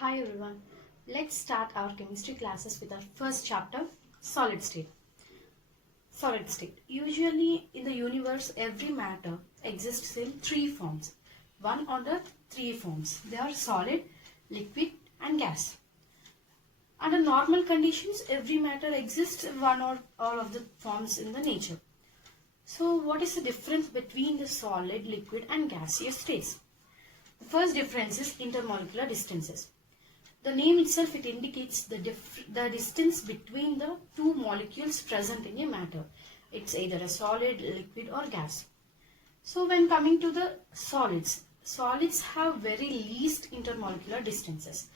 Hi everyone, let's start our chemistry classes with our first chapter, solid state. Solid state. Usually in the universe, every matter exists in three forms. One or the three forms. They are solid, liquid and gas. Under normal conditions, every matter exists in one or all of the forms in the nature. So what is the difference between the solid, liquid and gaseous states? The first difference is intermolecular distances. The name itself, it indicates the distance between the two molecules present in a matter. It's either a solid, liquid or gas. So when coming to the solids, solids have very least intermolecular distances.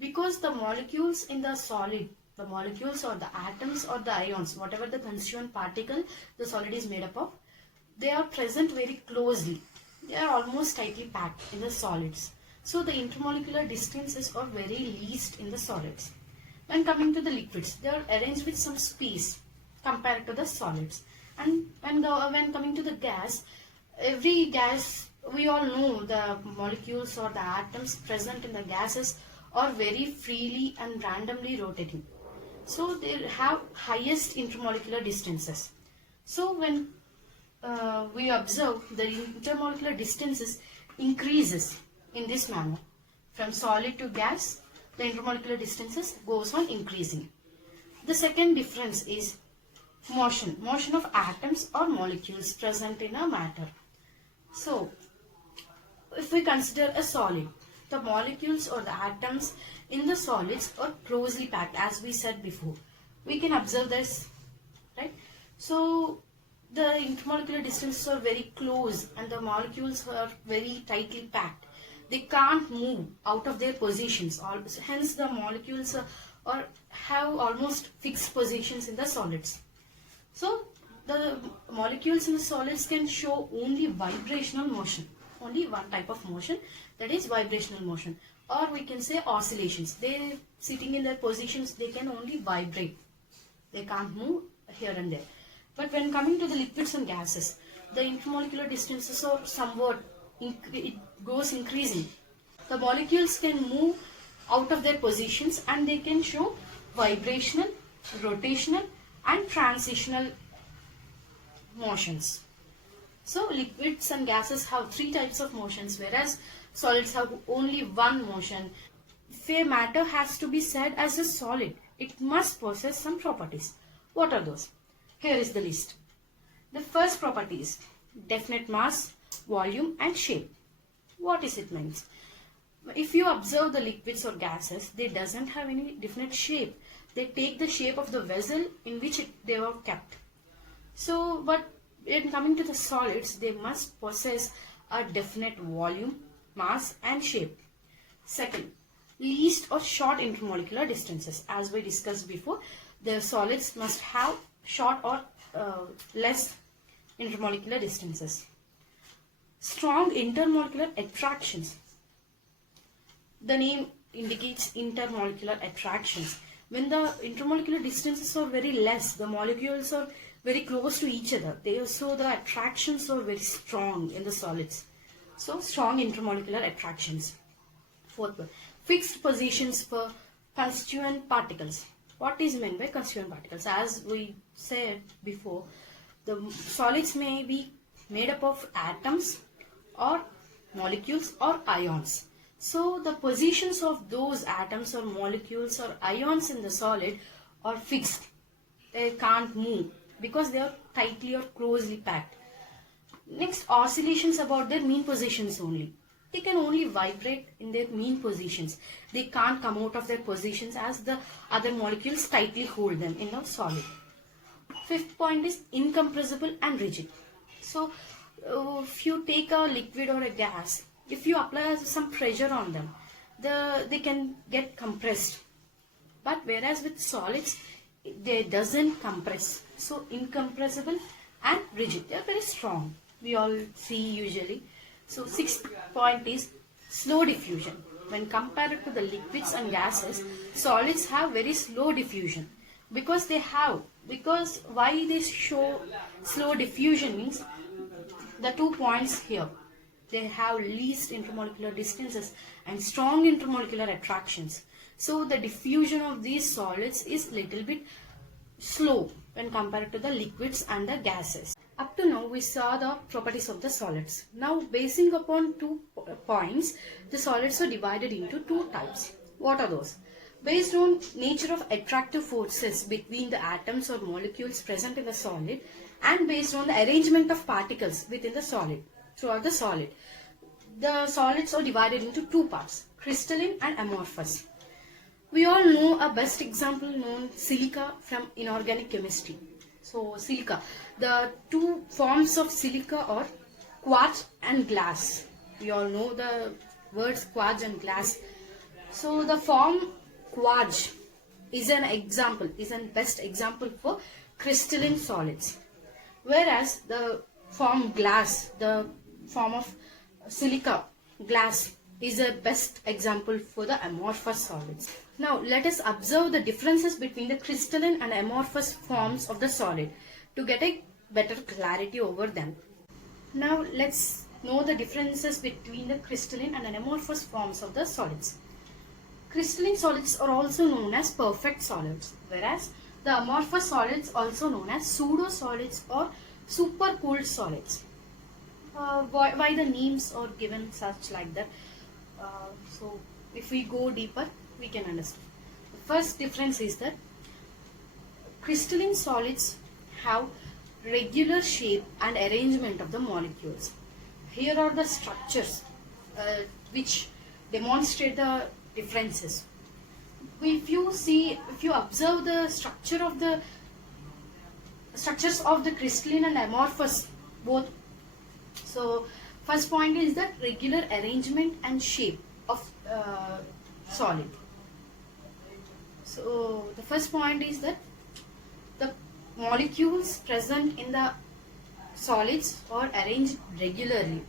Because the molecules in the solid, the molecules or the atoms or the ions, whatever the constituent particle the solid is made up of, they are present very closely. They are almost tightly packed in the solids. So the intermolecular distances are very least in the solids. When coming to the liquids, they are arranged with some space compared to the solids. And when coming to the gas, every gas, we all know the molecules or the atoms present in the gases are very freely and randomly rotating. So they have highest intermolecular distances. So when we observe the intermolecular distances increases in this manner. From solid to gas, the intermolecular distances goes on increasing. The second difference is motion of atoms or molecules present in a matter. So, if we consider a solid, the molecules or the atoms in the solids are closely packed, as we said before. We can observe this, right? So, the intermolecular distances are very close and the molecules are very tightly packed. They can't move out of their positions. Hence, the molecules have almost fixed positions in the solids. So, the molecules in the solids can show only vibrational motion. Only one type of motion, that is vibrational motion. Or we can say oscillations. They sitting in their positions, they can only vibrate. They can't move here and there. But when coming to the liquids and gases, the intermolecular distances are somewhat it goes increasing. The molecules can move out of their positions and they can show vibrational, rotational and transitional motions. So liquids and gases have three types of motions, whereas solids have only one motion. If a matter has to be said as a solid, it must possess some properties. What are those? Here is the list. The first property is definite mass, volume and shape. What is it means? If you observe the liquids or gases, they doesn't have any definite shape. They take the shape of the vessel in which they were kept. So, but in coming to the solids, they must possess a definite volume, mass and shape. Second, least or short intermolecular distances. As we discussed before, the solids must have short or less intermolecular distances. Strong intermolecular attractions. The name indicates intermolecular attractions. When the intermolecular distances are very less, the molecules are very close to each other. So the attractions are very strong in the solids. So strong intermolecular attractions. Fourth one, fixed positions for constituent particles. What is meant by constituent particles? As we said before, the solids may be made up of atoms or molecules or ions. So the positions of those atoms or molecules or ions in the solid are fixed. They can't move because they are tightly or closely packed. Next, oscillations about their mean positions only. They can only vibrate in their mean positions. They can't come out of their positions as the other molecules tightly hold them in a solid. Fifth point is incompressible and rigid. So, if you take a liquid or a gas, if you apply some pressure on them, they can get compressed. But whereas with solids, they doesn't compress. So, incompressible and rigid. They are very strong. We all see usually. So, sixth point is slow diffusion. When compared to the liquids and gases, solids have very slow diffusion. Because why they show slow diffusion means the 2 points here. They have least intermolecular distances and strong intermolecular attractions. So the diffusion of these solids is little bit slow when compared to the liquids and the gases. Up to now we saw the properties of the solids. Now basing upon 2 points, the solids are divided into 2 types. What are those? Based on nature of attractive forces between the atoms or molecules present in the solid, and based on the arrangement of particles within the solid, throughout the solid. The solids are divided into 2 parts, crystalline and amorphous. We all know a best example known silica from inorganic chemistry. So silica, the 2 forms of silica are quartz and glass. We all know the words quartz and glass. So the form quartz is an best example for crystalline solids. Whereas the form glass, the form of silica, glass, is a best example for the amorphous solids. Now let us observe the differences between the crystalline and amorphous forms of the solid to get a better clarity over them. Now let's know the differences between the crystalline and amorphous forms of the solids. Crystalline solids are also known as perfect solids, whereas the amorphous solids also known as pseudo solids or supercooled solids. Why the names are given such like that? So if we go deeper, we can understand. The first difference is that crystalline solids have regular shape and arrangement of the molecules. Here are the structures which demonstrate the differences. If you observe the structures of the crystalline and amorphous both. So first point is that regular arrangement and shape of solid. So the first point is that the molecules present in the solids are arranged regularly.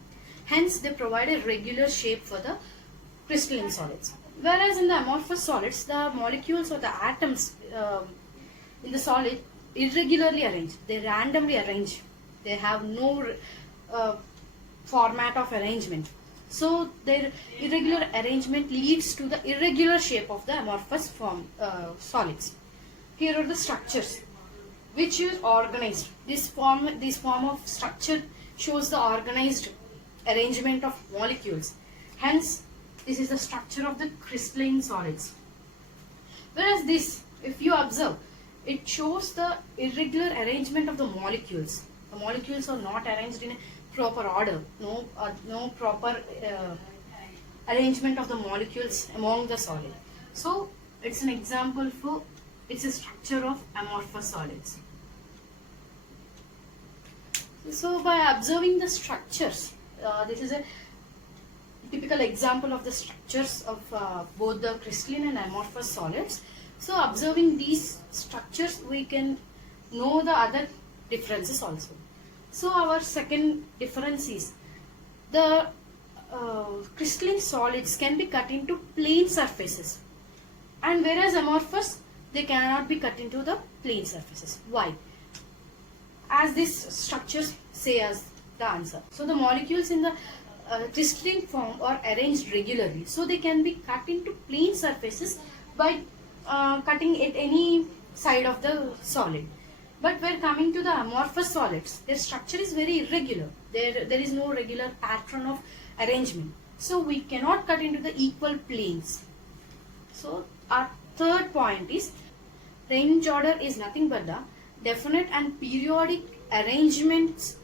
Hence they provide a regular shape for the crystalline solids. Whereas in the amorphous solids, the molecules or the atoms in the solid irregularly arranged. They randomly arrange. They have no format of arrangement. So their irregular arrangement leads to the irregular shape of the amorphous form solids. Here are the structures which is organized. This form of structure shows the organized arrangement of molecules. Hence, this is the structure of the crystalline solids. Whereas this, if you observe, it shows the irregular arrangement of the molecules. The molecules are not arranged in a proper order. No proper arrangement of the molecules among the solid. So it's an example for it's a structure of amorphous solids. So by observing the structures, this is a typical example of the structures of both the crystalline and amorphous solids. So observing these structures, we can know the other differences also. So our second difference is the crystalline solids can be cut into plane surfaces, and whereas amorphous, they cannot be cut into the plane surfaces. Why? As these structures say as the answer. So the molecules in the crystalline form are arranged regularly, so they can be cut into plane surfaces by cutting at any side of the solid. But when coming to the amorphous solids, their structure is very irregular. There is no regular pattern of arrangement, so we cannot cut into the equal planes. So our third point is range order is nothing but the definite and periodic arrangements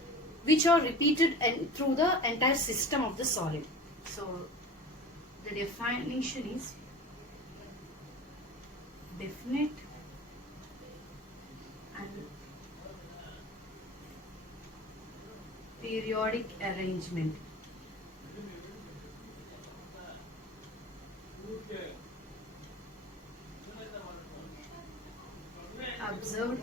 which are repeated through the entire system of the solid. So the definition is definite and periodic arrangement. Observed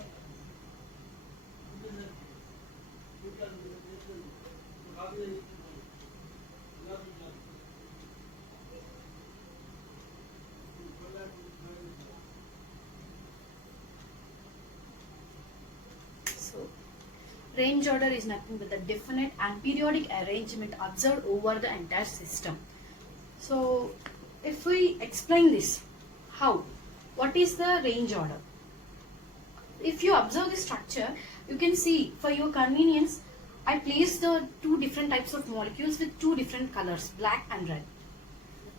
Range order is nothing but the definite and periodic arrangement observed over the entire system. So if we explain this, how? What is the range order? If you observe the structure, you can see, for your convenience, I placed the two different types of molecules with two different colors, black and red.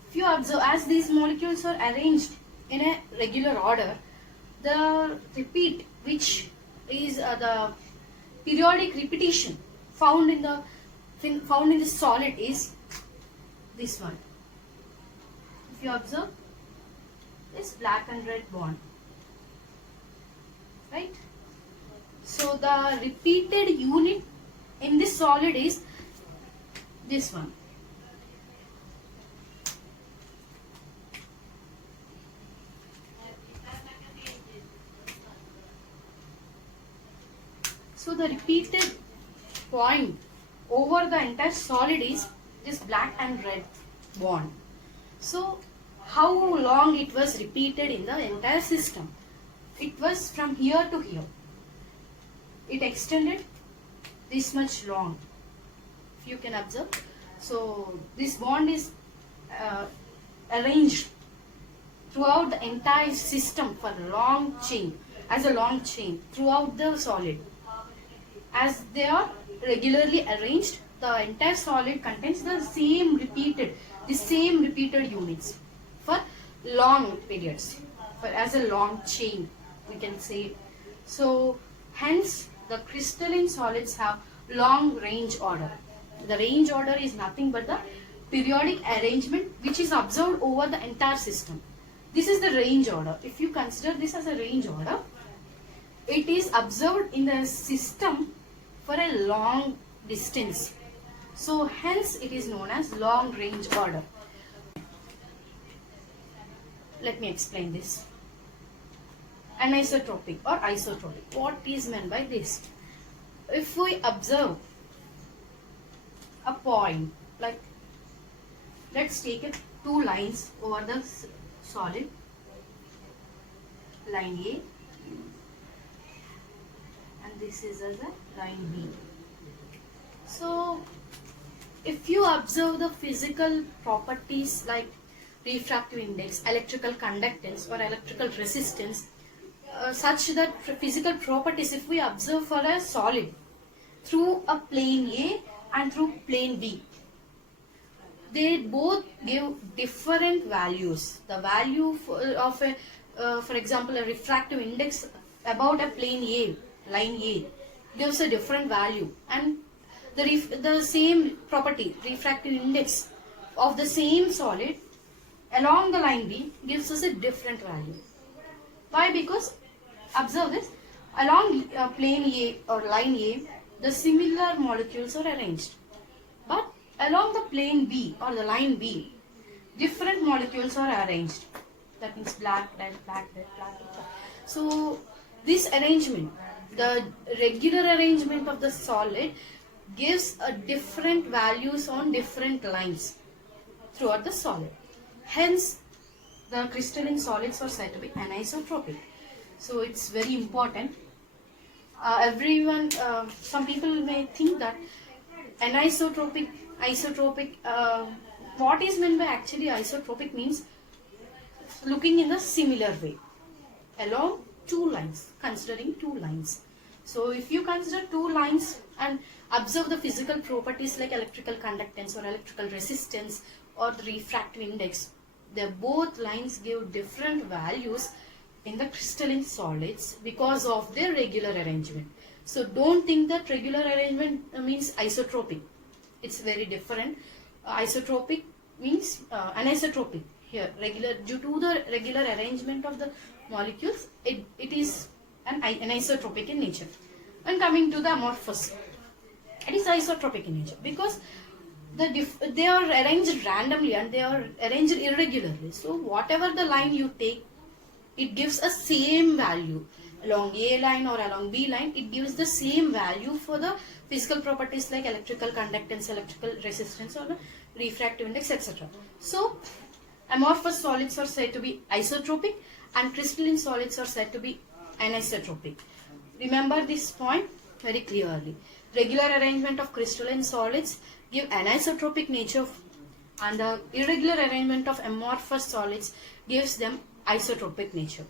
If you observe, as these molecules are arranged in a regular order, the repeat, which is the periodic repetition found in the solid, is this one. If you observe this black and red bond, right? So the repeated unit in this solid is this one. So the repeated point over the entire solid is this black and red bond. So how long it was repeated in the entire system? It was from here to here. It extended this much long, if you can observe. So this bond is arranged throughout the entire system for a long chain, as a long chain throughout the solid. As they are regularly arranged, the entire solid contains the same repeated units for long periods, as a long chain, we can say. So hence the crystalline solids have long range order. The range order is nothing but the periodic arrangement which is observed over the entire system. This is the range order. If you consider this as a range order, it is observed in the system for a long distance. So hence it is known as long range order. Let me explain this. Anisotropic or isotropic. What is meant by this? If we observe a point, like let's take it two lines over the solid, line A, and this is as a line B. So if you observe the physical properties like refractive index, electrical conductance or electrical resistance, such that physical properties, if we observe for a solid through a plane A and through plane B, they both give different values. The value of a, for example, a refractive index about a plane A, line A, gives a different value, and the same property, refractive index of the same solid along the line B gives us a different value. Why? Because observe this, along plane A or line A, the similar molecules are arranged, but along the plane B or the line B, different molecules are arranged. That means black, red, black, red, black, red. So this arrangement, the regular arrangement of the solid, gives a different values on different lines throughout the solid. Hence, the crystalline solids are said to be anisotropic. So it's very important. Some people may think that anisotropic, isotropic, what is meant by actually isotropic means looking in a similar way along two lines, considering two lines. So if you consider two lines and observe the physical properties like electrical conductance or electrical resistance or the refractive index, both lines give different values in the crystalline solids because of their regular arrangement. So don't think that regular arrangement means isotropic. It's very different. Isotropic means anisotropic. Here, due to the regular arrangement of the molecules, it is an anisotropic in nature. And coming to the amorphous, it is isotropic in nature because they are arranged randomly and they are arranged irregularly. So whatever the line you take, it gives a same value. Along A line or along B line, it gives the same value for the physical properties like electrical conductance, electrical resistance or the refractive index, etc. So amorphous solids are said to be isotropic and crystalline solids are said to be anisotropic. Remember this point. very clearly. Regular arrangement of crystalline solids give anisotropic nature, and the irregular arrangement of amorphous solids gives them isotropic nature.